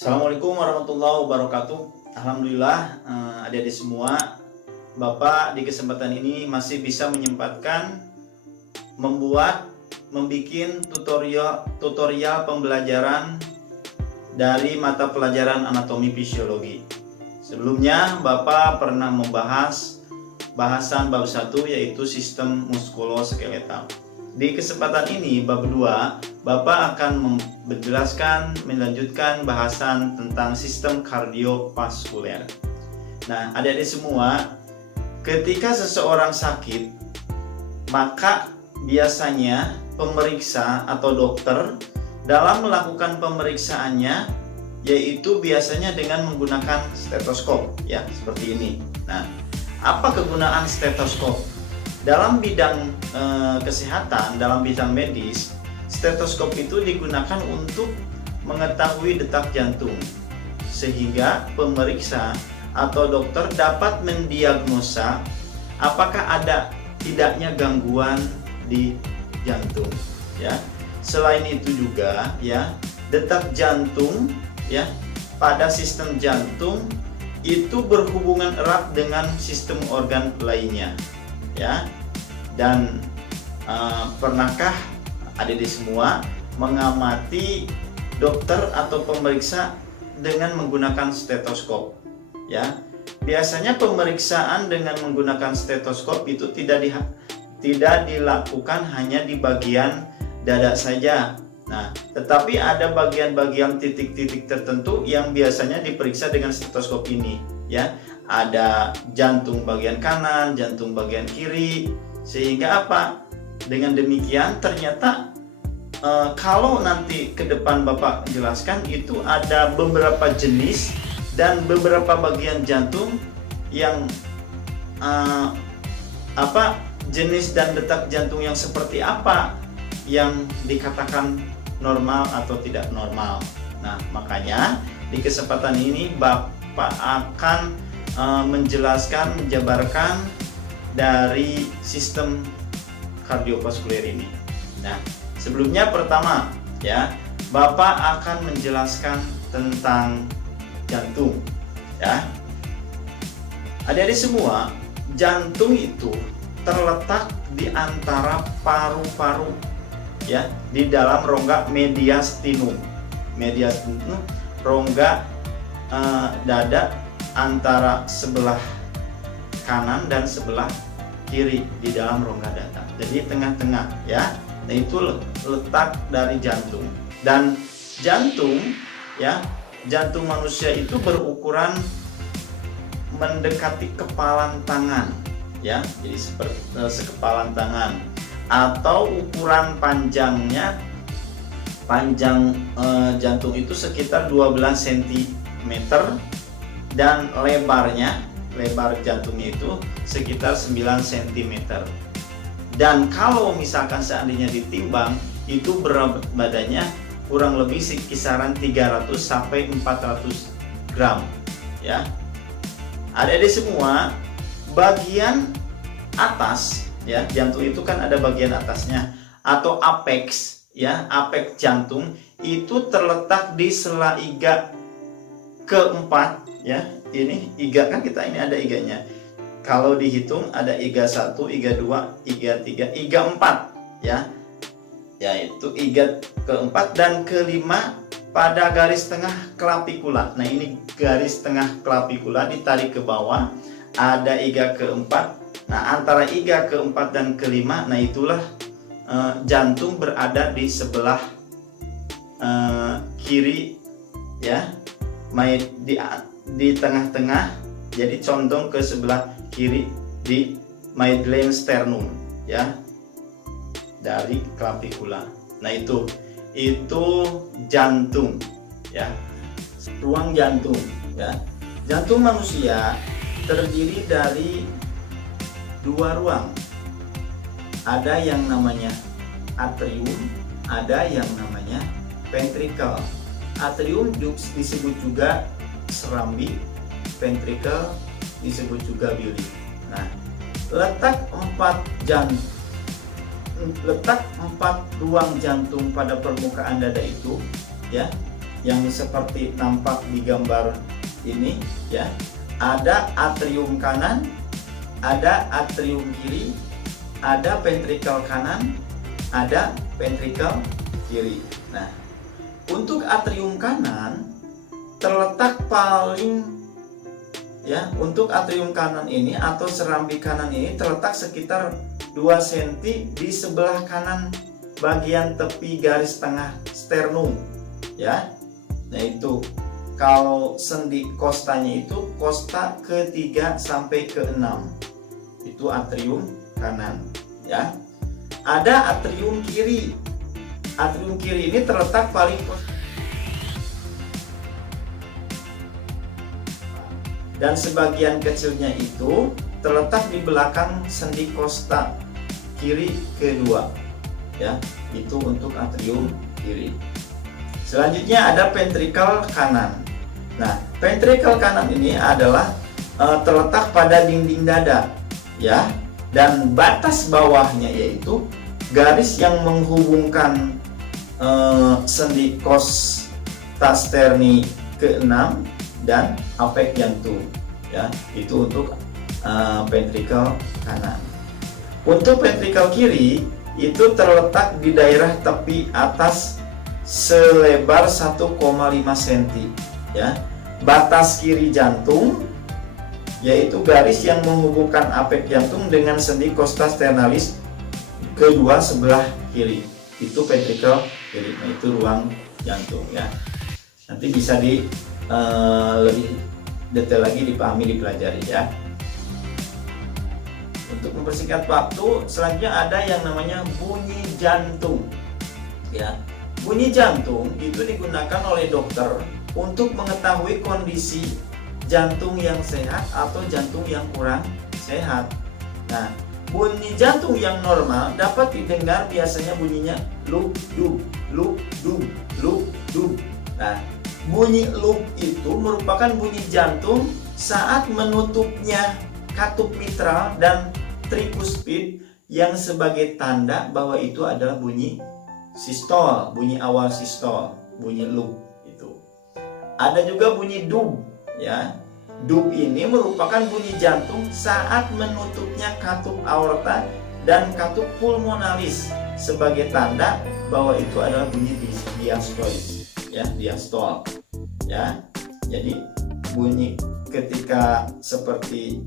Assalamualaikum warahmatullahi wabarakatuh. Alhamdulillah, adik-adik semua, Bapak di kesempatan ini masih bisa menyempatkan membuat tutorial pembelajaran dari mata pelajaran anatomi fisiologi. Sebelumnya Bapak pernah membahas bahasan bab 1, yaitu sistem muskuloskeletal. Di kesempatan ini bab 2, Bapak akan melanjutkan bahasan tentang sistem kardiovaskuler. Nah, adik-adik semua, ketika seseorang sakit, maka biasanya pemeriksa atau dokter dalam melakukan pemeriksaannya yaitu biasanya dengan menggunakan stetoskop, ya, seperti ini. Nah, apa kegunaan stetoskop? Dalam bidang kesehatan, dalam bidang medis, stetoskop itu digunakan untuk mengetahui detak jantung, sehingga pemeriksa atau dokter dapat mendiagnosa apakah ada tidaknya gangguan di jantung, ya. Selain itu juga, ya, detak jantung, ya, pada sistem jantung itu berhubungan erat dengan sistem organ lainnya, ya. Dan pernahkah adik-adik semua mengamati dokter atau pemeriksa dengan menggunakan stetoskop, ya? Biasanya pemeriksaan dengan menggunakan stetoskop itu tidak dilakukan hanya di bagian dada saja. Nah, tetapi ada bagian-bagian titik-titik tertentu yang biasanya diperiksa dengan stetoskop ini, ya. Ada jantung bagian kanan, jantung bagian kiri, sehingga apa? Dengan demikian ternyata kalau nanti ke depan Bapak jelaskan, itu ada beberapa jenis dan beberapa bagian jantung yang jenis dan detak jantung yang seperti apa yang dikatakan normal atau tidak normal. Nah, makanya di kesempatan ini Bapak akan menjabarkan dari sistem kardiovaskuler ini. Nah, sebelumnya pertama, ya, Bapak akan menjelaskan tentang jantung, ya. Adik-adik semua, jantung itu terletak di antara paru-paru, ya, di dalam rongga mediastinum. Mediastinum, rongga dada antara sebelah kanan dan sebelah kiri di dalam rongga dada. Jadi tengah-tengah, ya. Nah, itu letak dari jantung. Dan jantung, ya, jantung manusia itu berukuran mendekati kepalan tangan, ya. Jadi seperti sekepalan tangan, atau ukuran panjangnya, panjang jantung itu sekitar 12 cm dan lebar jantungnya itu sekitar 9 cm. Dan kalau misalkan seandainya ditimbang, itu berat badannya kurang lebih kisaran 300 sampai 400 gram, ya. Adik-adik semua, bagian atas, ya, jantung itu kan ada bagian atasnya atau apex, ya, apex jantung itu terletak di sela iga keempat, ya. Ini iga kan, kita ini ada iganya. Kalau dihitung ada iga 1, iga 2, iga 3, iga 4, ya. Yaitu iga keempat dan kelima pada garis tengah clavicula. Nah, ini garis tengah clavicula ditarik ke bawah, ada iga keempat. Nah, antara iga keempat dan kelima, nah itulah jantung berada di sebelah kiri, ya. Di tengah-tengah, jadi condong ke sebelah kiri di midline sternum, ya, dari clavicula. Nah, itu jantung, ya. Ruang jantung, ya. Jantung manusia terdiri dari dua ruang. Ada yang namanya atrium, ada yang namanya ventricle. Atrium disebut juga serambi, ventricle disebut juga bilik. Nah, letak empat ruang jantung pada permukaan dada itu, ya, yang seperti nampak di gambar ini ya. Ada atrium kanan, ada atrium kiri, ada ventricle kanan, ada ventricle kiri. Nah, untuk atrium kanan terletak untuk atrium kanan ini atau serambi kanan ini terletak sekitar 2 cm di sebelah kanan bagian tepi garis tengah sternum ya. Nah, itu kalau sendi kostanya itu kosta ke-3 sampai ke-6. Itu atrium kanan ya. Ada atrium kiri. Atrium kiri ini terletak paling dan sebagian kecilnya itu terletak di belakang sendi kosta kiri kedua ya. Itu untuk atrium kiri. Selanjutnya ada ventricle kanan. Nah, ventricle kanan ini adalah terletak pada dinding dada ya, dan batas bawahnya yaitu garis yang menghubungkan sendi costa sterni ke-6 dan apek jantung ya. Itu untuk ventricle kanan. Untuk ventricle kiri itu terletak di daerah tepi atas selebar 1,5 cm ya. Batas kiri jantung yaitu garis yang menghubungkan apek jantung dengan sendi costa sternalis kedua sebelah kiri. Itu ventricle kiri. Nah, itu ruang jantung ya. Nanti bisa lebih detail lagi dipahami, dipelajari ya. Untuk mempersingkat waktu, selanjutnya ada yang namanya bunyi jantung ya. Bunyi jantung itu digunakan oleh dokter untuk mengetahui kondisi jantung yang sehat atau jantung yang kurang sehat. Nah, bunyi jantung yang normal dapat didengar biasanya bunyinya lub dub, lub dub, lub dub. Nah, bunyi lub itu merupakan bunyi jantung saat menutupnya katup mitral dan tricuspid yang sebagai tanda bahwa itu adalah bunyi sistol, bunyi awal sistol, bunyi lub itu. Ada juga bunyi dub ya. Dub ini merupakan bunyi jantung saat menutupnya katup aorta dan katup pulmonalis sebagai tanda bahwa itu adalah bunyi diastolis ya, diastol ya. Jadi bunyi ketika seperti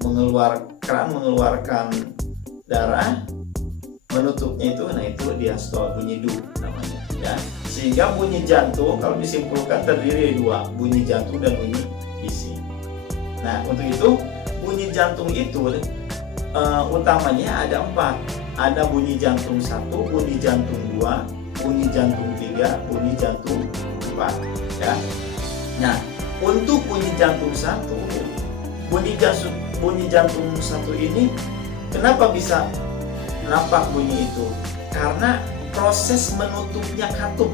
mengeluarkan darah, menutupnya itu, nah itu diastol, bunyi dub namanya ya. Sehingga bunyi jantung kalau disimpulkan terdiri dari 2, bunyi jantung dan bunyi bising. Nah, untuk itu bunyi jantung itu utamanya ada 4. Ada bunyi jantung 1, bunyi jantung 2, bunyi jantung 3, bunyi jantung 4 ya. Nah, untuk bunyi jantung 1, bunyi jantung 1 ini kenapa bisa nampak bunyi itu? Karena proses menutupnya katup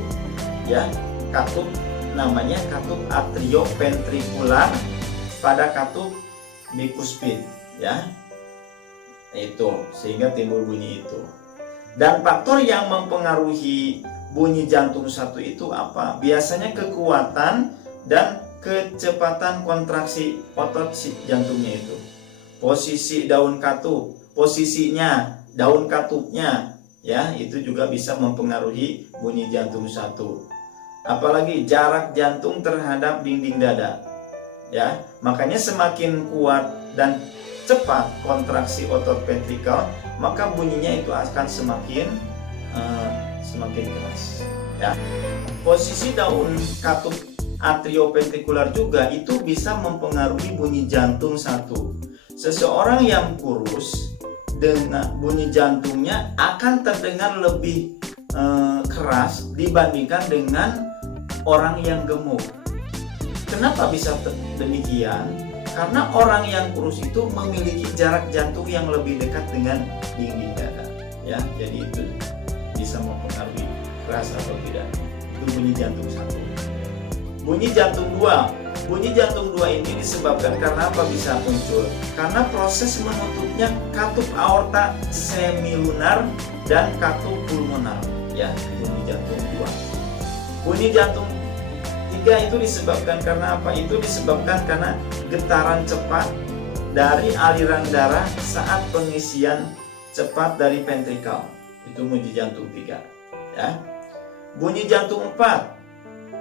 ya. Katup namanya katup atrioventrikular pada katup bicuspid ya. Itu sehingga timbul bunyi itu. Dan faktor yang mempengaruhi bunyi jantung 1 itu apa? Biasanya kekuatan dan kecepatan kontraksi otot si jantungnya itu. Posisi daun katup, posisinya daun katupnya ya, itu juga bisa mempengaruhi bunyi jantung 1. Apalagi jarak jantung terhadap dinding dada ya. Makanya semakin kuat dan cepat kontraksi otot ventrikel, maka bunyinya itu akan semakin keras ya. Posisi daun katup atrioventrikular juga itu bisa mempengaruhi bunyi jantung 1. Seseorang yang kurus dengan bunyi jantungnya akan terdengar lebih keras dibandingkan dengan orang yang gemuk. Kenapa bisa demikian? Karena orang yang kurus itu memiliki jarak jantung yang lebih dekat dengan dinding dada ya. Jadi itu bisa mempengaruhi keras atau tidak. Itu bunyi jantung 1. Bunyi jantung 2. Bunyi jantung 2 ini disebabkan karena apa bisa muncul? Karena proses menutupnya katup aorta semilunar dan katup pulmonar ya, bunyi jantung 2. Bunyi jantung 3 itu disebabkan karena apa? Itu disebabkan karena getaran cepat dari aliran darah saat pengisian cepat dari ventrikel. Itu bunyi jantung 3, ya. Bunyi jantung 4.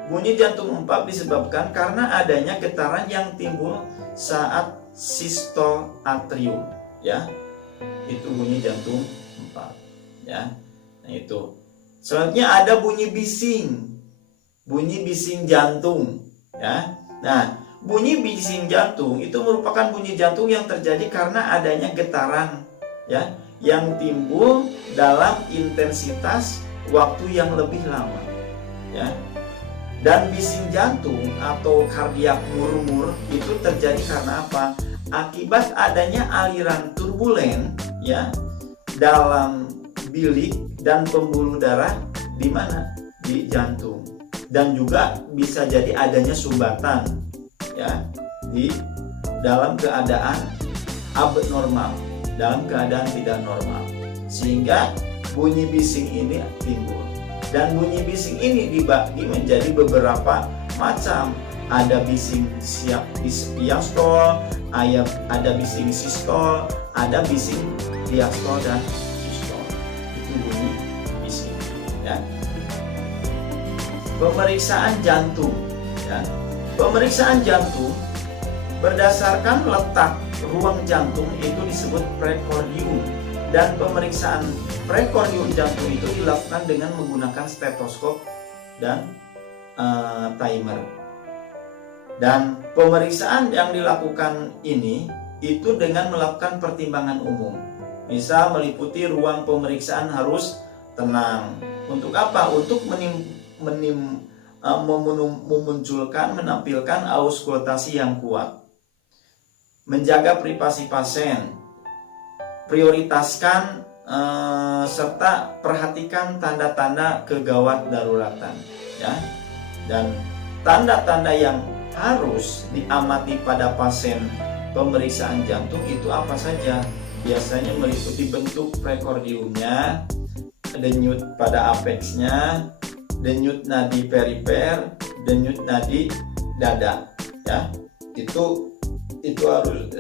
Bunyi jantung 4 disebabkan karena adanya getaran yang timbul saat sistole atrium, ya. Itu bunyi jantung 4, ya. Nah, itu. Selanjutnya ada bunyi bising. Bunyi bising jantung, ya. Nah, bunyi bising jantung itu merupakan bunyi jantung yang terjadi karena adanya getaran, ya, yang timbul dalam intensitas waktu yang lebih lama, ya. Dan bising jantung atau kardiak murmur itu terjadi karena apa? Akibat adanya aliran turbulen, ya, dalam bilik dan pembuluh darah di mana? Di jantung. Dan juga bisa jadi adanya sumbatan, ya, di dalam keadaan abnormal, dalam keadaan tidak normal, sehingga bunyi bising ini timbul. Dan bunyi bising ini dibagi menjadi beberapa macam. Ada bising diastol, ada bising sistol, ada bising diastol dan sistol. Itu bunyi bising, ya. Pemeriksaan jantung, ya. Pemeriksaan jantung berdasarkan letak ruang jantung itu disebut prekordium, dan pemeriksaan prekordium jantung itu dilakukan dengan menggunakan stetoskop dan timer. Dan pemeriksaan yang dilakukan ini itu dengan melakukan pertimbangan umum. Misal meliputi ruang pemeriksaan harus tenang. Untuk apa? Untuk menampilkan auskultasi yang kuat, menjaga privasi pasien, prioritaskan serta perhatikan tanda-tanda kegawat daruratan, ya. Dan tanda-tanda yang harus diamati pada pasien pemeriksaan jantung itu apa saja? Biasanya meliputi bentuk prekordiumnya, denyut pada apexnya, denyut nadi perifer, denyut nadi dada, ya. Itu harus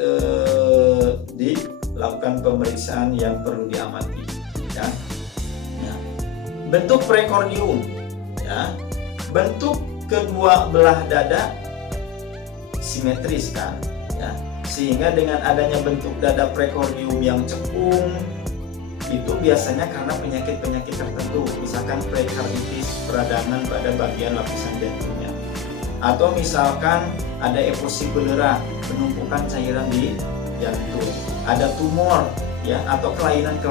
dilakukan pemeriksaan yang perlu diamati, ya. Nah, bentuk prekordium, ya. Bentuk kedua belah dada simetris kan, ya. Sehingga dengan adanya bentuk dada prekordium yang cekung itu biasanya karena penyakit-penyakit tertentu, misalkan perikarditis, peradangan pada bagian lapisan jantungnya, atau misalkan ada efusi pleura, penumpukan cairan di jantung, ada tumor, ya, atau kelainan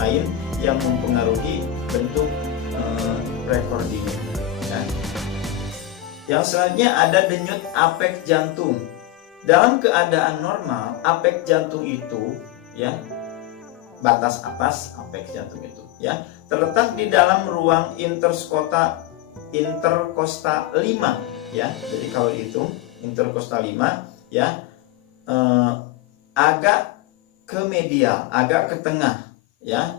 lain yang mempengaruhi bentuk prekordium, ya. Yang selanjutnya ada denyut apeks jantung. Dalam keadaan normal, apeks jantung itu, ya, batas atas apeks jantung itu, ya, terletak di dalam ruang interkosta 5, ya. Jadi kalau dihitung interkosta 5, ya, agak ke medial, agak ke tengah, ya.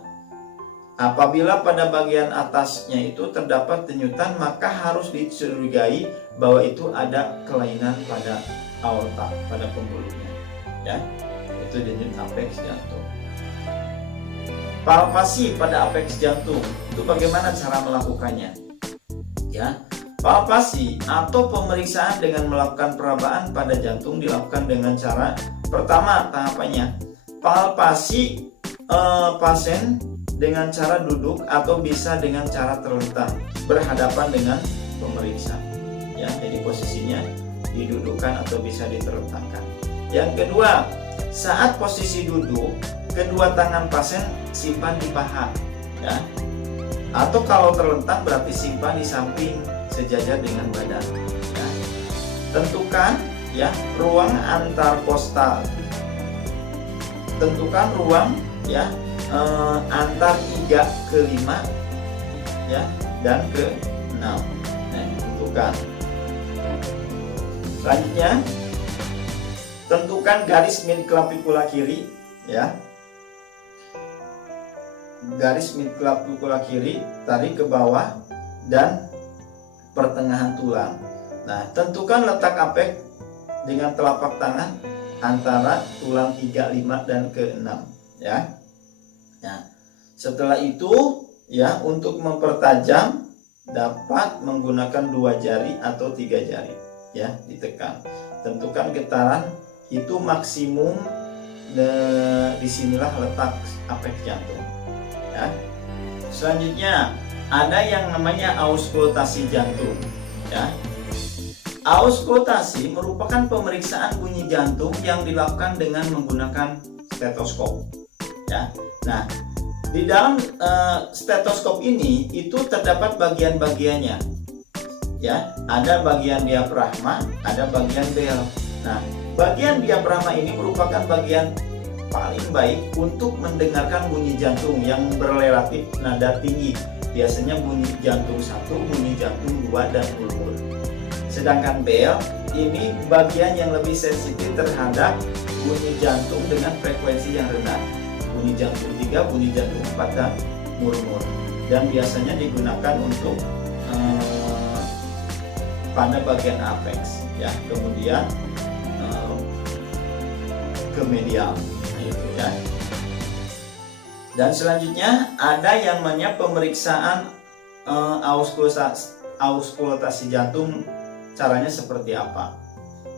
Apabila pada bagian atasnya itu terdapat denyutan, maka harus dicurigai bahwa itu ada kelainan pada aorta, pada pembuluhnya, ya. Itu denyut apeks jantung. Palpasi pada apeks jantung itu bagaimana cara melakukannya, ya. Palpasi atau pemeriksaan dengan melakukan perabaan pada jantung dilakukan dengan cara pertama, tahapannya palpasi pasien dengan cara duduk atau bisa dengan cara terlentang berhadapan dengan pemeriksa, ya. Jadi posisinya didudukkan atau bisa diterlentangkan. Yang kedua, saat posisi duduk, kedua tangan pasien simpan di paha, ya. Atau kalau terlentang berarti simpan di samping sejajar dengan badan, ya. Tentukan, ya, ruang antar kostal. Tentukan ruang, ya, antar 3 ke 5, ya, dan ke 6. Nah, tentukan. Selanjutnya, tentukan garis midclavicula kiri, ya. garis midclavicula kiri, tarik ke bawah dan pertengahan tulang. Nah, tentukan letak apek dengan telapak tangan antara tulang 3, 5 dan ke-6 ya. Nah, setelah itu ya, untuk mempertajam dapat menggunakan 2 jari atau 3 jari ya, ditekan. Tentukan getaran itu maksimum, disinilah letak apek jantung ya. Selanjutnya ada yang namanya auskultasi jantung ya. Auskultasi merupakan pemeriksaan bunyi jantung yang dilakukan dengan menggunakan stetoskop ya. Nah, di dalam stetoskop ini itu terdapat bagian-bagiannya ya. Ada bagian diafragma, ada bagian bel. Nah, bagian diafragma ini merupakan bagian paling baik untuk mendengarkan bunyi jantung yang berrelatif nada tinggi. Biasanya bunyi jantung 1, bunyi jantung 2 dan murmur. Sedangkan bel ini bagian yang lebih sensitif terhadap bunyi jantung dengan frekuensi yang rendah. Bunyi jantung 3, bunyi jantung 4 dan murmur. Dan biasanya digunakan untuk pada bagian apex ya. Kemudian ke medial itu ya. Dan selanjutnya ada yang namanya pemeriksaan auskultasi jantung. Caranya seperti apa?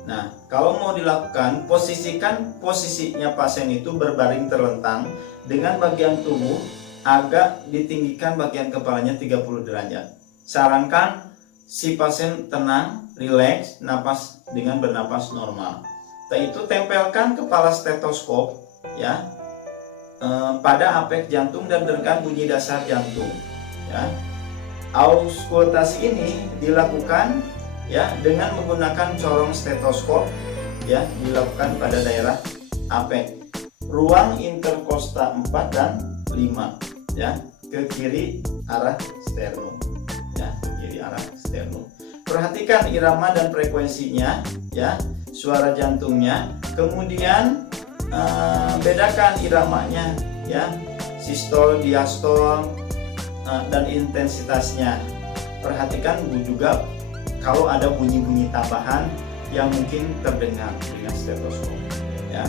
Nah, kalau mau dilakukan, posisinya pasien itu berbaring terlentang dengan bagian tubuh agak ditinggikan bagian kepalanya 30 derajat. Sarankan si pasien tenang, rileks, napas dengan bernapas normal. Setelah itu tempelkan kepala stetoskop ya pada apek jantung dan dengarkan bunyi dasar jantung ya. Auskultasi ini dilakukan ya dengan menggunakan corong stetoskop ya, dilakukan pada daerah apek, ruang interkosta 4 dan 5 ya, ke kiri arah sternum ya, ke kiri arah sternum. Perhatikan irama dan frekuensinya ya, suara jantungnya. Kemudian bedakan iramanya ya, sistol, diastol dan intensitasnya. Perhatikan juga kalau ada bunyi-bunyi tambahan yang mungkin terdengar dengan stetoskop ya.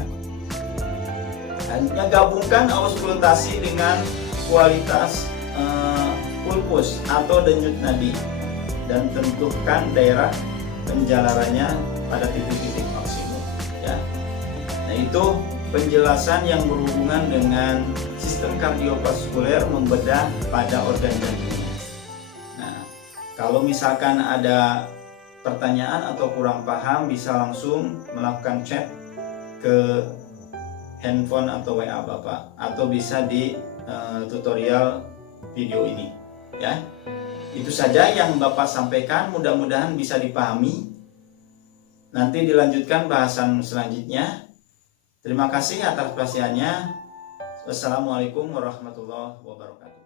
Selanjutnya gabungkan auskultasi dengan kualitas pulpus atau denyut nadi dan tentukan daerah penjalarannya pada titik-titik maksimum ya. Nah, itu penjelasan yang berhubungan dengan sistem kardiovaskuler membedah pada organ jantung. Kalau misalkan ada pertanyaan atau kurang paham, bisa langsung melakukan chat ke handphone atau WA Bapak, atau bisa di tutorial video ini ya. Itu saja yang Bapak sampaikan, mudah-mudahan bisa dipahami. Nanti dilanjutkan bahasan selanjutnya. Terima kasih atas perhatiannya. Wassalamualaikum warahmatullahi wabarakatuh.